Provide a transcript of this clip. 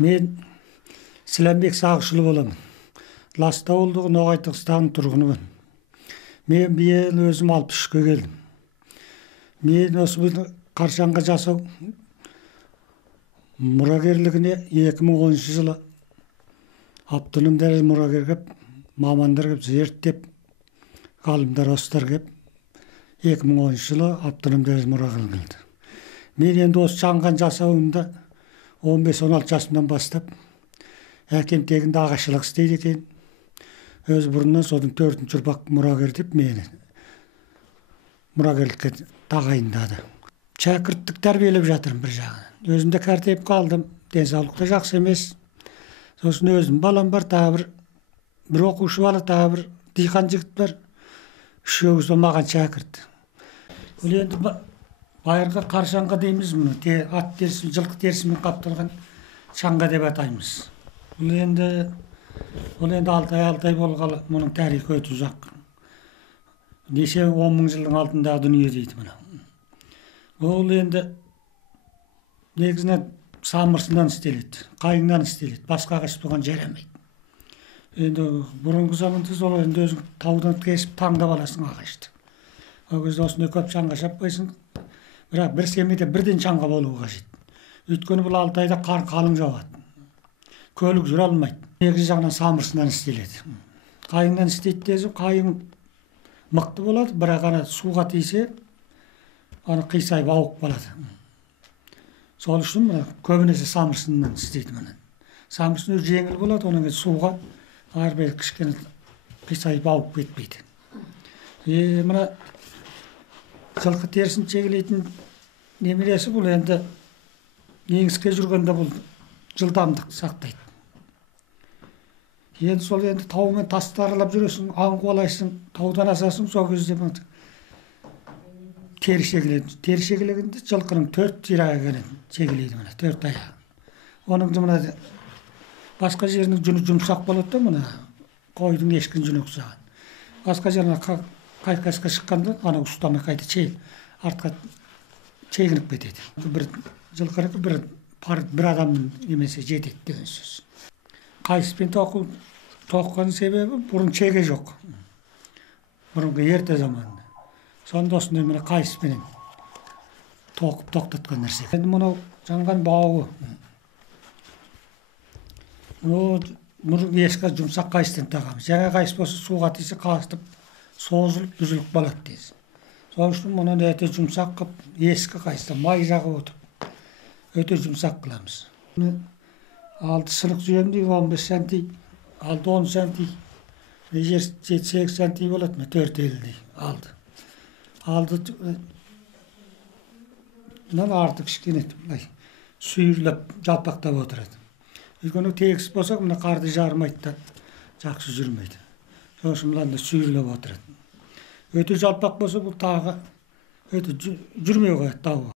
Мен Сіләмбек Сағышұлы боламын. Ласта ауылдығы Ноғай Тығыстағының тұрғынымын. Мен биыл өзім 63-ке келдім. Мен осы бұл қаршанға жасау мұрагерлігіне 2010 жылы автоном дәреже мұрагер кеп, мамандар кеп, зерттеп, ғалымдар осылар кеп, 2010 жылы автоном дәреже мұрагер келді. Мен енді осы жаңған жасауымда 15-16 жасымнан бастап әкем тегінде ағашшылық істейді екен. Өз бұрыннан соның 4-ші ұрпақ мұрагер деп мені мұрагерлікке тағайындады. Шәкірттік тәрбиелеп жатырмын бір жағынан. Өзім де кәртейіп қалдым. Денсаулық та жақсы емес. Сосын өзім балам бар, тағы бір оқушы бала, тағы бір диқан жігіт бар. Үшеуі сол маған шәкірт. Бұл енді байырғы қаршанға дейміз мұны. Ат терісі, жылқы терісімен қапталған шаңға деп атаймыз. Бұл енді 6 ай болғалы, мұның тарихы өте ұзақ. Неше 10 мың жылдың алтындағы дүние дейді мұны. Ол енді негізінен самырсынан істеледі, қайыңнан істеледі, басқа ағаш бұған жарамайды. Енді бұрынғы заманда сол енді өзің таудан кесіп таңдап аласың ағашты. Ол кезде осындай көп шаңға шаппайсың, бірақ бір семейде бірден шаңға болуы қажет. Өйткені бұл 6 айда қар қалың жауады. Көлік жүре алмайды. Негізі жағынан самырсынан істеледі. Қайыңнан істейді десіп, қайың мықты болады, бірақ ана суға тисе, аны қисайып ауық болады. Сол үшін көбінесе самырсыннан істейді мұны. Самырсын өзі жеңіл болады, оның суға әрбір кішкене қисайып ауып кетпейді. Мына жылқы терісін шегелейтін немересі бұл енді еңіске жүргенде бұл жылдамдық сақтайды. Енді сол енді таумен тасты аралап жүресің, аң қуалайсың, таудан асасың, сол кезде тері шегелейді. Тері шегелегенде жылқының 4 тирағы келеді, шегелейді мұны, 4 аяғы. Оның мұна басқа жерінің жүні жұмсақ болады да мұна, қойдың ешкін жүні ұқсаған. Басқа жеріне қайқасқа шыққанда, ана ұстамай қайта артқа шегініп кетеді. Бір жылқырық бір адамның емесе жетеді деген сөз. Қайыспен тоққан себебі бұрын шеге жоқ. Бұрынғы ерте заманда. Сонда осындай міне қайыспенен тоқып тоқтатқан нәрсе. Енді мұнау жанған бауы. Мұның ескі жұмсақ қайыстан тағамыз. Жаңа қайыс болса суға тисе қастып, созылып, үзіліп болады дейсіз. Сол үшін мұны өте жұмсақ қып, ескі қайыстан май жағып отып, өте жұмсақ қыламыз. Алды сынық сүйемдей 15 сантий, алды 10 сантий, 7-8 сантий болады ма, 4 елдей алды. Алды мұнан артық кішкене сүйірлеп, жалпақтап отырады. Өйткені тегіс болса, мұны қарды жармайды да, жақсы жүрмейді. Сосын мұнда сүйірлеп отырады. Өте жалпақ болса, бұл тағы өте жүрмей қояды тауы.